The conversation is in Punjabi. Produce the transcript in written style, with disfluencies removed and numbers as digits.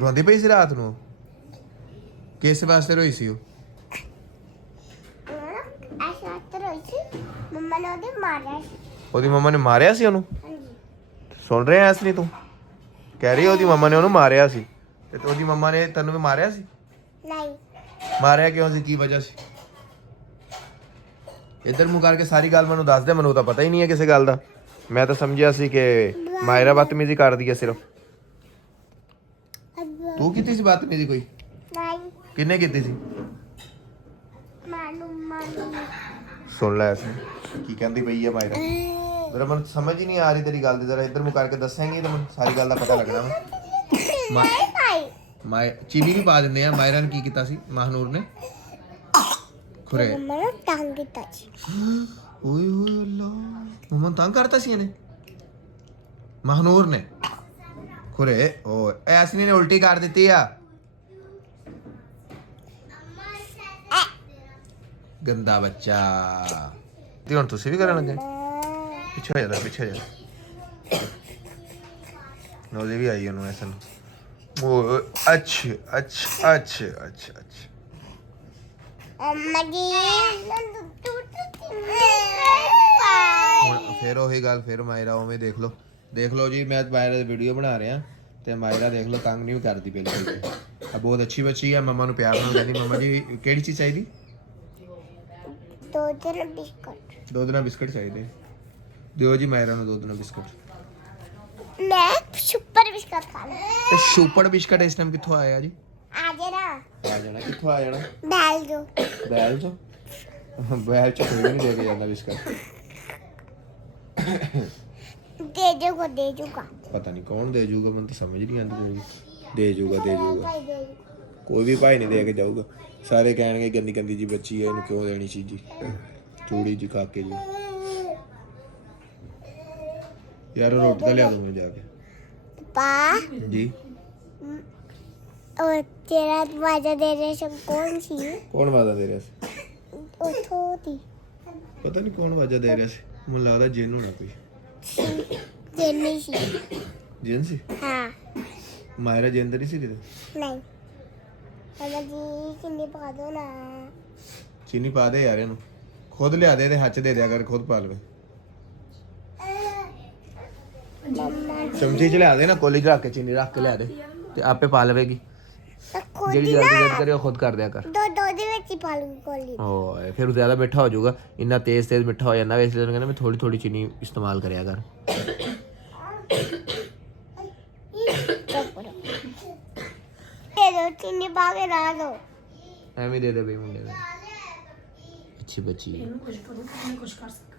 ਰੋਂਦੀ ਪਈ ਸੀ ਰਾਤ ਨੂੰ? ਕਿਸ ਵਾਸਤੇ ਰੋਈ ਸੀ ਉਹ? ਐਸਾ ਤਰ੍ਹਾਂ ਸੀ ਮੰਮਾ ਨੇ ਉਹਦੇ ਮਾਰਿਆ ਸੀ। ਉਹਦੀ ਮੰਮਾ ਨੇ ਮਾਰਿਆ ਸੀ ਉਹਨੂੰ? ਹਾਂਜੀ ਸੁਣ ਰਿਹਾ ਐਸ ਨਹੀਂ ਤੂੰ? ਕਹਿ ਰਹੀ ਉਹਦੀ ਮੰਮਾ ਨੇ ਉਹਨੂੰ ਮਾਰਿਆ ਸੀ। ਤੇ ਉਹਦੀ ਮੰਮਾ ਨੇ ਤੈਨੂੰ ਵੀ ਮਾਰਿਆ ਸੀ? ਨਹੀਂ ਮਾਰਿਆ ਕਿਉਂ ਸੀ? ਕੀ ਵਜ੍ਹਾ ਸੀ? ਇੱਧਰ ਮੂੰਹ ਕਰਕੇ ਸਾਰੀ ਗੱਲ ਮੈਨੂੰ ਦੱਸ ਦੇ, ਮੈਨੂੰ ਤਾਂ ਪਤਾ ਹੀ ਨਹੀਂ ਹੈ ਕਿਸੇ ਗੱਲ ਦਾ। ਮੈਂ ਤਾਂ ਸਮਝਿਆ ਸੀ ਕਿ ਮਾਇਰਾ ਬਦਤਮੀਜ਼ੀ ਕਰਦੀ ਹੈ ਸਿਰਫ। ਤੂੰ ਕੀਤੀ ਸੀ ਬਦਤਮੀਜ਼ੀ ਕੋਈ? ਨਹੀਂ ਕਿੰਨੇ ਕੀਤੀ ਸੀ? ਮਾਨੂੰ ਸੁਣ ਲੈ ਇਸਨੇ ਕੀ ਕਹਿੰਦੀ ਪਈ ਹੈ ਮਾਇਰਾ। ਮੇਰਾ ਮਨ ਸਮਝ ਹੀ ਨਹੀਂ ਆ ਰਹੀ ਤੇਰੀ ਗੱਲ ਦੀ। ਜ਼ਰਾ ਇੱਧਰ ਮੂੰਹ ਕਰਕੇ ਦੱਸਾਂਗੀ ਤਾਂ ਮੈਨੂੰ ਸਾਰੀ ਗੱਲ ਦਾ ਪਤਾ ਲੱਗਣਾ ਵਾ। ਚੀਨੀ ਵੀ ਪਾ ਦਿੰਦੇ ਆ। ਮਾਇਰਾ ਨੇ ਕੀ ਕੀਤਾ ਸੀ ਮਹਨੂਰ ਨੇ? ਖੁਰੇ ਮੰਮਾ ਨੇ ਤੰਗ ਕੀਤਾ ਸੀ। ਓਏ ਹੋਏ ਅੱਲਾ, ਮੰਮਾ ਨੂੰ ਤੰਗ ਕਰਤਾ ਸੀ ਇਹਨੇ ਮਹਨੂਰ ਨੇ? ਖੁਰੇ ਓ ਐਸਨੀ ਨੇ ਉਲਟੀ ਕਰ ਦਿੱਤੀ ਆ। ਗੰਦਾ ਬੱਚਾ। ਤੇ ਹੁਣ ਤੁਸੀਂ ਵੀ ਕਰਨ ਲੱਗੇ? ਪਿੱਛੇ ਹੋ ਜਾ, ਪਿੱਛੇ ਹੋ ਜਾ। ਨੋਜ਼ੀ ਵੀ ਆਈ ਉਹਨੂੰ ਐਸਨ। ਓ ਅੱਛਾ ਅੱਛਾ ਅੱਛਾ ਅੱਛਾ ਅੱਛਾ। ਅੰਮਾ ਜੀ ਹੁਣ ਫਿਰ ਉਹੀ ਗੱਲ, ਫਿਰ ਮਾਇਰਾ ਉਵੇਂ ਦੇਖ ਲਓ ਜੀ। ਮੈਂ ਮਾਇਰਾ ਦੀ ਵੀਡੀਓ ਬਣਾ ਰਿਹਾ ਤੇ ਮਾਇਰਾ ਦੇਖ ਲਓ ਤੰਗ ਨਹੀਂ ਕਰਦੀ ਬਿਲਕੁਲ। ਆ ਬਹੁਤ ਅੱਛੀ ਬੱਚੀ ਹੈ। ਮੰਮਾ ਨੂੰ ਪਿਆਰ ਨਾਲ ਕਹਿੰਦੀ ਮੰਮਾ ਜੀ ਕਿਹੜੀ ਚੀਜ਼ ਚਾਹੀਦੀ? ਦੋ ਦਿਨ ਬਿਸਕਟ। ਦੋ ਦਿਨਾਂ ਬਿਸਕਟ ਚਾਹੀਦੇ। ਦਿਓ ਜੀ ਮਾਇਰਾ ਨੂੰ ਦੋ ਦਿਨਾਂ ਬਿਸਕਟ। ਮੈਂ ਸੁਪਰ ਬਿਸਕਟ ਖਾਣਾ। ਤੇ ਸੁਪਰ ਬਿਸਕਟ ਇਸ ਟਾਈਮ ਕਿੱਥੋਂ ਆਇਆ ਜੀ? ਆ ਜਾਣਾ ਆ ਜਾਣਾ ਕਿੱਥੋਂ ਆ ਜਾਣਾ? ਬੈਲ ਜੋ ਬੈਲ ਚੋਂ? ਬੈਲ ਚੋਂ ਕੋਈ ਨਹੀਂ ਦੇ ਕੇ ਜਾਂਦਾ ਬਿਸਕਟ। ਦੇ ਜੂਗਾ ਪਤਾ ਨਹੀਂ ਕੌਣ ਦੇ ਜਾਊਗਾ, ਮੈਨੂੰ ਤਾਂ ਸਮਝ ਨਹੀਂ ਆਉਂਦੀ। ਦੇ ਜਾਊਗਾ ਭਾਈ ਦੇ ਕੋਈ ਵੀ ਭਾਈ ਨਹੀਂ ਦੇ ਕੇ ਜਾਊਗਾ। ਸਾਰੇ ਕਹਿਣਗੇ ਗੰਦੀ ਗੰਦੀ ਜੀ ਬੱਚੀ ਹੈ, ਇਹਨੂੰ ਕਿਉਂ ਦੇਣੀ ਚੀਜ਼ ਜੀ, ਚੂੜੀ ਜੀ ਖਾ ਕੇ ਜੀ। ਯਾਰ ਰੋਟੀ ਤਾਂ ਲਿਆ ਦੋ ਮੈਨੂੰ ਜਾ ਕੇ। ਪਾ ਜੀ ਉਹ ਤੇਰਾ ਵਾਜਾ ਦੇ ਰਹੇ ਸਭ ਕੌਣ ਸੀ? ਕੌਣ ਵਾਜਾ ਦੇ ਰਿਹਾ ਸੀ? ਉਥੋਂ ਦੀ ਪਤਾ ਨਹੀਂ ਕੌਣ ਵਾਜਾ ਦੇ ਰਿਹਾ ਸੀ। ਮੈਨੂੰ ਲੱਗਦਾ ਜਿੰਨ ਹੋਣਾ ਕੋਈ। ਜੇਨੀ ਸੀ। ਜਿੰਨ ਸੀ? ਹਾਂ ਮਾਇਰਾ ਜਿੰਨ ਤਾਂ ਨਹੀਂ ਸੀ ਕਿਤੇ? ਨਹੀਂ ਮਮਾ ਜੀ ਕਿੰਨੀ ਪਾ ਦੋ ਨਾ। ਚੀਨੀ ਪਾ ਦੇ ਯਾਰ ਇਹਨੂੰ। ਖੁਦ ਲਿਆ ਦੇ, ਇਹਦੇ ਹੱਥ 'ਚ ਦੇ ਦਿਆ ਕਰ, ਖੁਦ ਪਾ ਲਵੇ। ਮੰਮਾ ਚਮਚੇ 'ਚ ਲਿਆ ਦੇ ਨਾ, ਕੋਲੀ 'ਚ ਰੱਖ ਕੇ ਚੀਨੀ ਰੱਖ ਕੇ ਲਿਆ ਦੇ ਤੇ ਆਪੇ ਪਾ ਲਵੇਗੀ। ਖੁਦ ਜਿਹੜੀ ਨਾ ਜਲਦੀ ਕਰੇ ਉਹ ਖੁਦ ਕਰ ਦਿਆ ਕਰ। ਦੋ ਦੇ ਵਿੱਚ ਹੀ ਪਾ ਲੂੰ ਕੋਲੀ। ਓਏ ਫਿਰ ਉਹ ਜ਼ਿਆਦਾ ਮਿੱਠਾ ਹੋ ਜਾਊਗਾ। ਇੰਨਾ ਤੇਜ਼ ਮਿੱਠਾ ਹੋ ਜਾਂਦਾ, ਇਸ ਲਈ ਕਹਿੰਦਾ ਮੈਂ ਥੋੜੀ ਥੋੜੀ ਚੀਨੀ ਇਸਤੇਮਾਲ ਕਰਿਆ ਕਰ। ਦੇ ਦੋ ਚੀਨੀ ਪਾ ਕੇ ਲਾ ਦੋ। ਐਵੇਂ ਦੇ ਦੇ ਬਈ ਮੁੰਡੇ ਨੂੰ। ਅੱਛੀ ਬੱਚੀ ਹੈ। ਇਹਨੂੰ ਕੁਝ ਕਰੋ, ਮੈਂ ਕੁਝ ਕਰ ਸਕਦਾ।